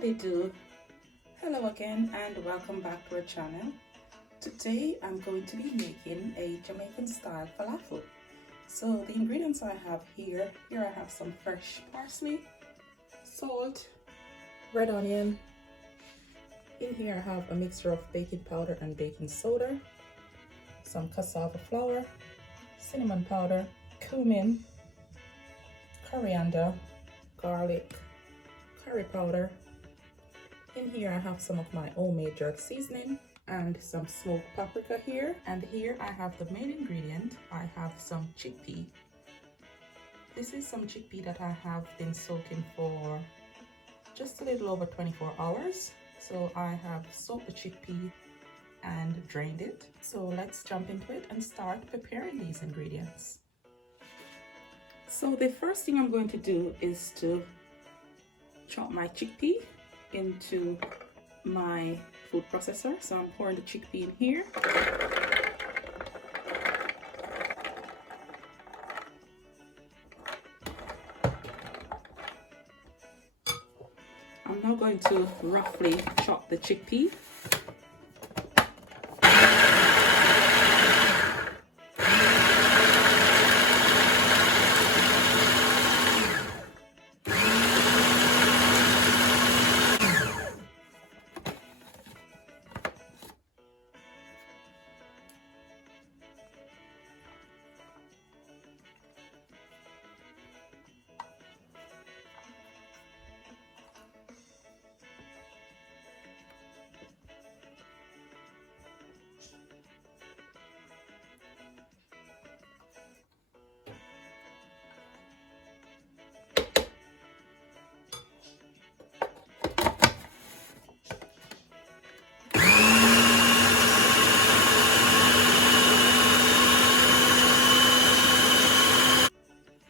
Howdy do. Hello again and welcome back to our channel. Today I'm going to be making a Jamaican style falafel. So the ingredients I have here I have some fresh parsley, salt, red onion. In here I have a mixture of baking powder and baking soda, some cassava flour, cinnamon powder, cumin, coriander, garlic, curry powder. In here I have some of my homemade jerk seasoning and some smoked paprika here. And here I have the main ingredient. I have some chickpea. This is some chickpea that I have been soaking for just a little over 24 hours. So I have soaked the chickpea and drained it. So let's jump into it and start preparing these ingredients. So the first thing I'm going to do is to chop my chickpea into my food processor. So I'm pouring the chickpea in here. I'm now going to roughly chop the chickpea.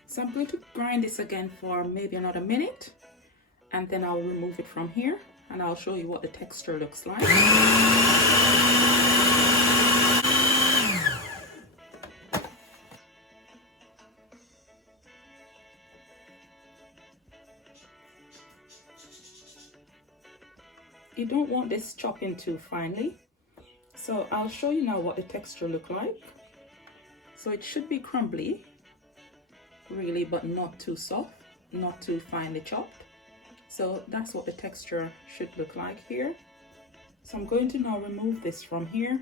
So I'm going to grind this again for maybe another minute, and then I'll remove it from here and I'll show you what the texture looks like. You don't want this chopping too finely. So I'll show you now what the texture looks like. So it should be crumbly, really, but not too soft, not too finely chopped. So that's what the texture should look like here. So I'm going to now remove this from here.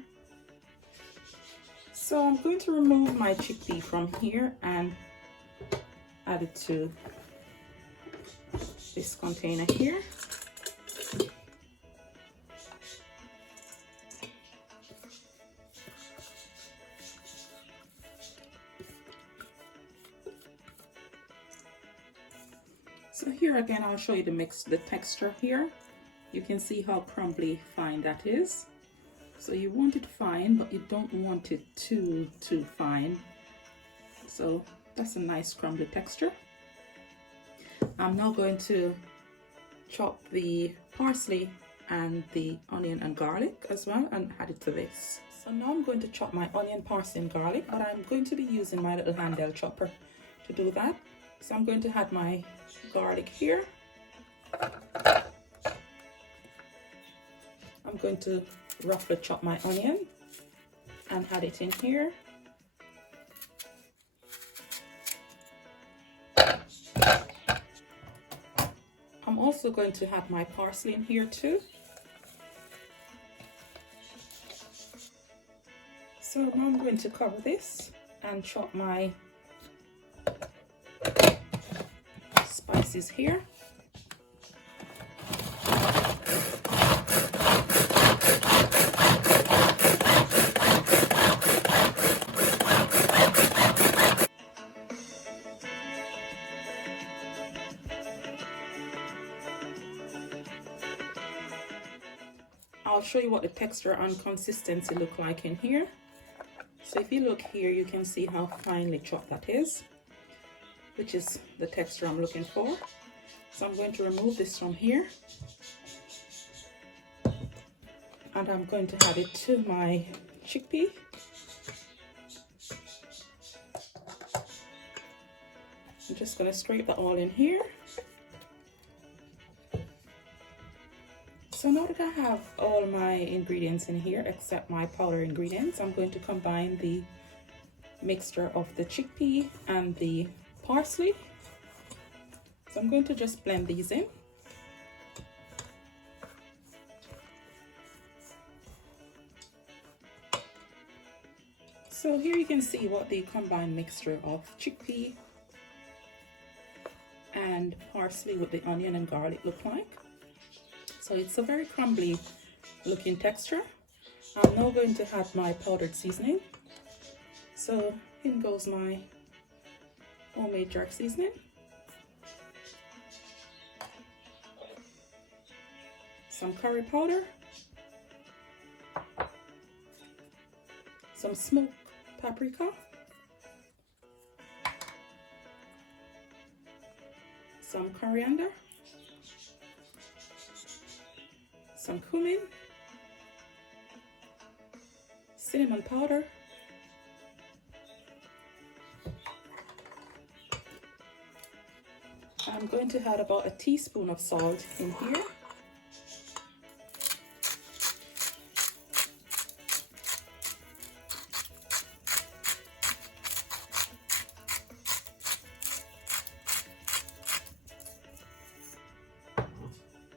So I'm going to remove my chickpea from here and add it to this container here. So here again, I'll show you the texture here. You can see how crumbly fine that is. So you want it fine, but you don't want it too fine. So that's a nice crumbly texture. I'm now going to chop the parsley and the onion and garlic as well and add it to this. So now I'm going to chop my onion, parsley and garlic, but I'm going to be using my little handheld chopper to do that. So I'm going to add my garlic here. I'm going to roughly chop my onion and add it in here. I'm also going to add my parsley in here too. So now I'm going to cover this and chop my spices here. I'll show you what the texture and consistency look like in here. So if you look here, you can see how finely chopped that is, which is the texture I'm looking for. So I'm going to remove this from here and I'm going to add it to my chickpea. I'm just going to scrape that all in here. So now that I have all my ingredients in here except my powder ingredients, I'm going to combine the mixture of the chickpea and the parsley. So I'm going to just blend these in. So here you can see what the combined mixture of chickpea and parsley with the onion and garlic look like. So it's a very crumbly looking texture. I'm now going to add my powdered seasoning. So in goes my homemade jerk seasoning. Some curry powder. Some smoked paprika. Some coriander. Some cumin. Cinnamon powder. I'm going to add about a teaspoon of salt in here.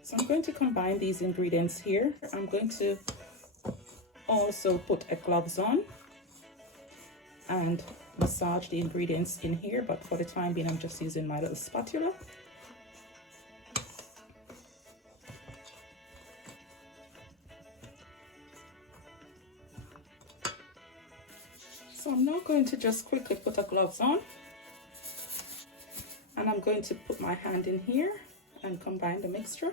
So I'm going to combine these ingredients here. I'm going to also put a gloves on and massage the ingredients in here, but for the time being I'm just using my little spatula. So I'm now going to just quickly put a gloves on, and I'm going to put my hand in here and combine the mixture.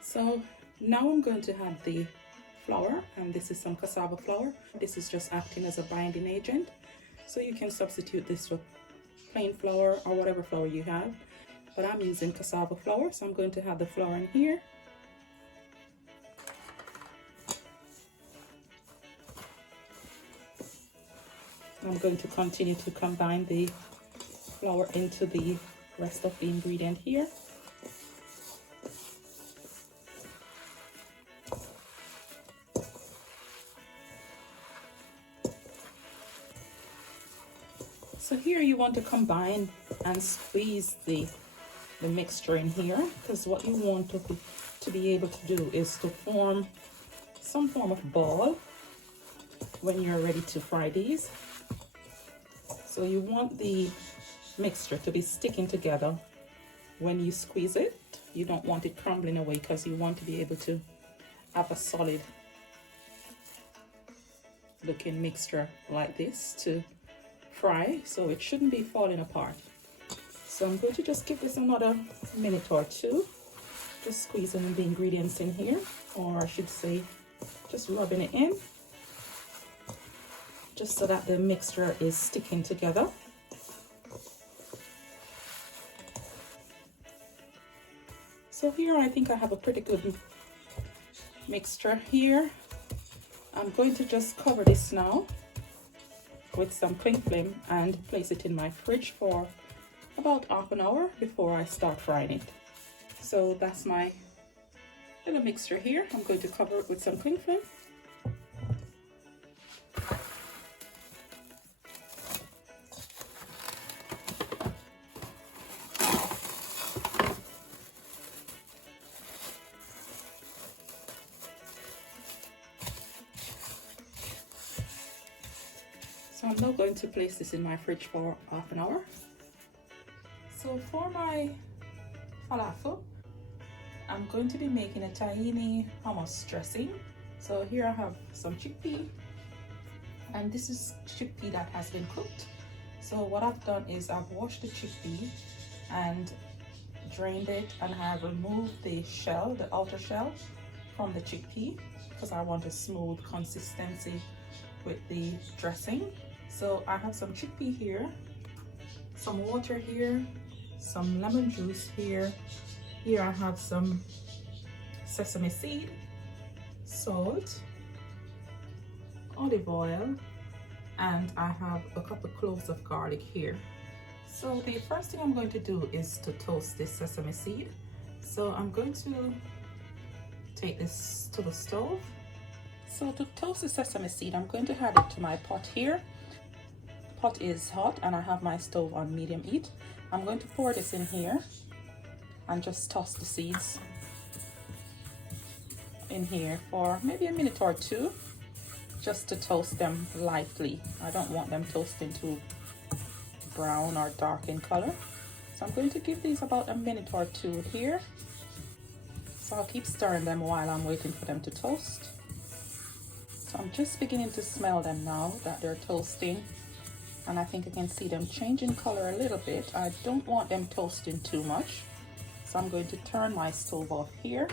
So now I'm going to add the flour, and this is some cassava flour. This is just acting as a binding agent. So you can substitute this with plain flour or whatever flour you have, but I'm using cassava flour, so I'm going to add the flour in here. I'm going to continue to combine the flour into the rest of the ingredient here. So here you want to combine and squeeze the mixture in here, because what you want to be able to do is to form some form of ball when you're ready to fry these. So you want the mixture to be sticking together when you squeeze it. You don't want it crumbling away, because you want to be able to have a solid looking mixture like this to fry, so it shouldn't be falling apart. So I'm going to just give this another minute or two, just squeezing the ingredients in here, or I should say just rubbing it in, just so that the mixture is sticking together. So here I think I have a pretty good mixture here. I'm going to just cover this now with some cling film and place it in my fridge for about half an hour before I start frying it. So that's my little mixture here. I'm going to cover it with some cling film. So I'm now going to place this in my fridge for half an hour. So for my falafel, I'm going to be making a tahini hummus dressing. So here I have some chickpea, and this is chickpea that has been cooked. So what I've done is I've washed the chickpea and drained it, and I have removed the shell, the outer shell, from the chickpea, because I want a smooth consistency with the dressing. So I have some chickpea here, some water here, some lemon juice here. Here I have some sesame seed, salt, olive oil, and I have a couple cloves of garlic here. So the first thing I'm going to do is to toast this sesame seed. So I'm going to take this to the stove. So to toast the sesame seed, I'm going to add it to my pot here. The pot is hot and I have my stove on medium heat. I'm going to pour this in here and just toss the seeds in here for maybe a minute or two, just to toast them lightly. I don't want them toasting too brown or dark in color. So I'm going to give these about a minute or two here. So I'll keep stirring them while I'm waiting for them to toast. So I'm just beginning to smell them now that they're toasting, and I think I can see them changing color a little bit. I don't want them toasting too much, so I'm going to turn my stove off here.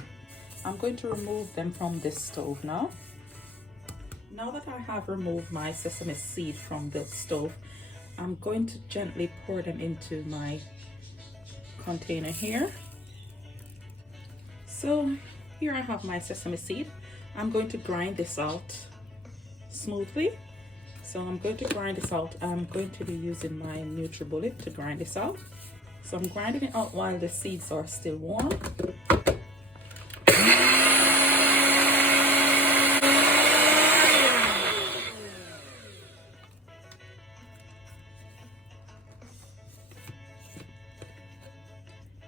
I'm going to remove them from this stove now. Now that I have removed my sesame seed from the stove, I'm going to gently pour them into my container here. So here I have my sesame seed. I'm going to grind this out smoothly. So I'm going to grind this out. I'm going to be using my NutriBullet to grind this out. So I'm grinding it out while the seeds are still warm.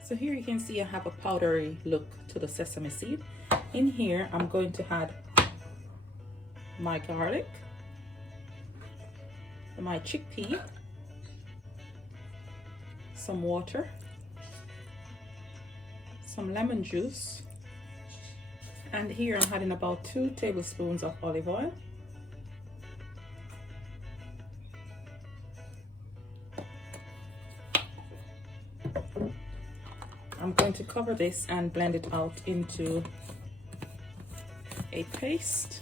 So here you can see I have a powdery look to the sesame seed. In here, I'm going to add my garlic, my chickpea, some water, some lemon juice, and here I'm adding about 2 tablespoons of olive oil. I'm going to cover this and blend it out into a paste.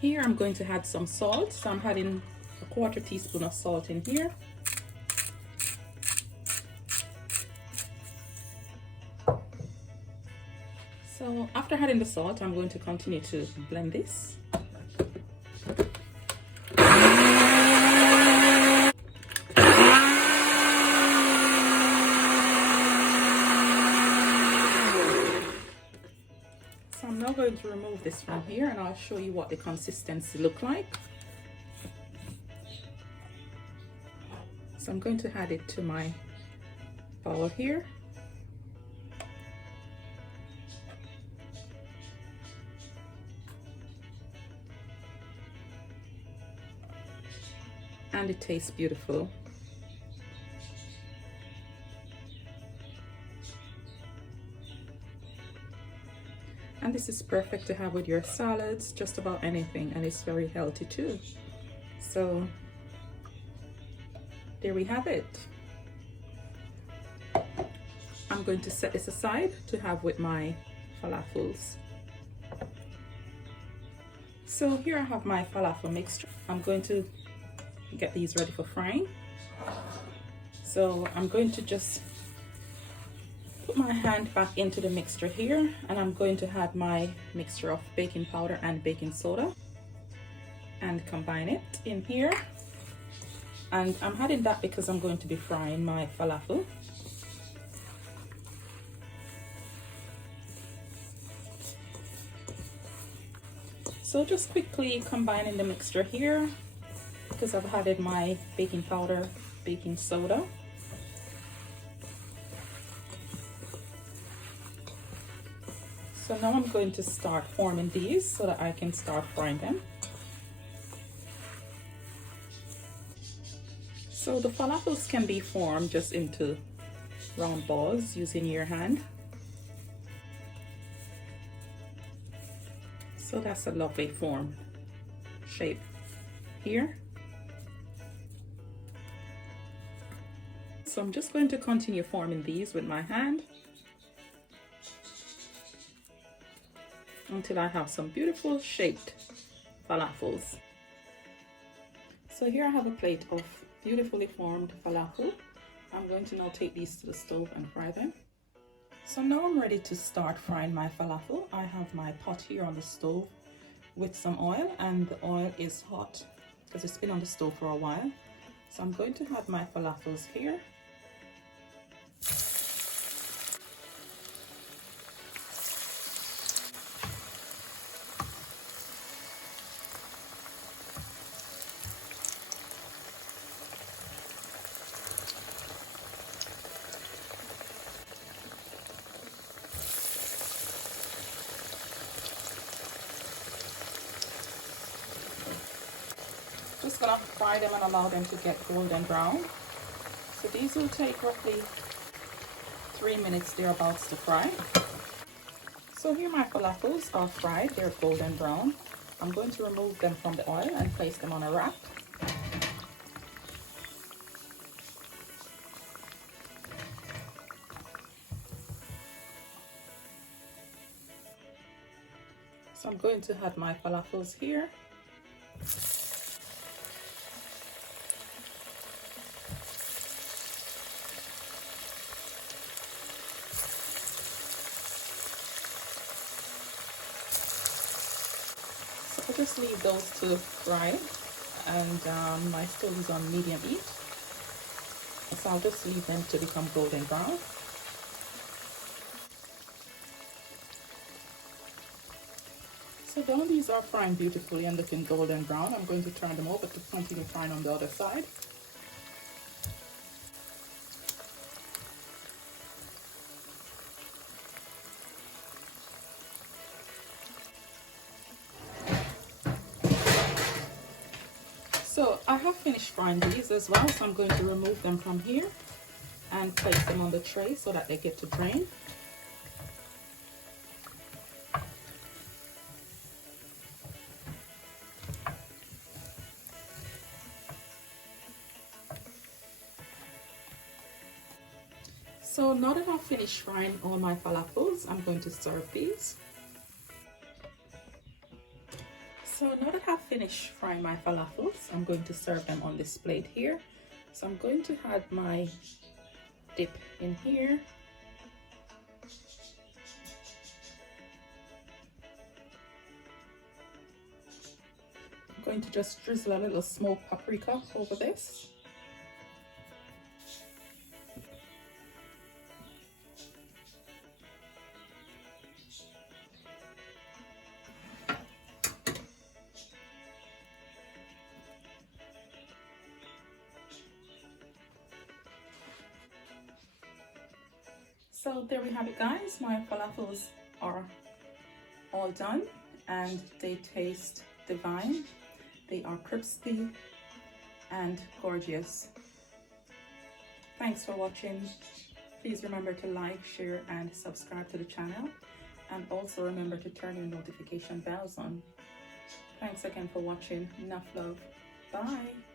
Here I'm going to add some salt, so I'm adding a 1/4 teaspoon of salt in here. So after adding the salt, I'm going to continue to blend this. So I'm now going to remove this from here and I'll show you what the consistency looks like. So I'm going to add it to my bowl here. And it tastes beautiful. And this is perfect to have with your salads, just about anything, and it's very healthy too. So there we have it. I'm going to set this aside to have with my falafels. So here I have my falafel mixture. I'm going to get these ready for frying. So I'm going to just put my hand back into the mixture here, and I'm going to add my mixture of baking powder and baking soda and combine it in here. And I'm adding that because I'm going to be frying my falafel. So just quickly combining the mixture here, because I've added my baking powder, baking soda. So now I'm going to start forming these so that I can start frying them. So the falafels can be formed just into round balls using your hand. So that's a lovely form shape here. So I'm just going to continue forming these with my hand. until I have some beautiful shaped falafels. So here I have a plate of beautifully formed falafel. I'm going to now take these to the stove and fry them. So now I'm ready to start frying my falafel. I have my pot here on the stove with some oil, and the oil is hot because it's been on the stove for a while. So I'm going to add my falafels here. Just gonna fry them and allow them to get golden brown. So these will take roughly 3 minutes thereabouts to fry. So here my falafels are fried, they're golden brown. I'm going to remove them from the oil and place them on a rack. So I'm going to add my falafels here. So I'll just leave those to fry, and my stove is on medium heat. So I'll just leave them to become golden brown. So now these are frying beautifully and looking golden brown. I'm going to turn them over to continue frying on the other side. So I have finished frying these as well, so I'm going to remove them from here and place them on the tray so that they get to drain. So now that I've finished frying all my falafels, I'm going to serve these. So now that I've finished frying my falafels, I'm going to serve them on this plate here. So I'm going to add my dip in here. I'm going to just drizzle a little smoked paprika over this. So there we have it, guys. My falafels are all done and they taste divine. They are crispy and gorgeous. Thanks for watching. Please remember to like, share and subscribe to the channel, and also remember to turn your notification bells on. Thanks again for watching. Enough love. Bye.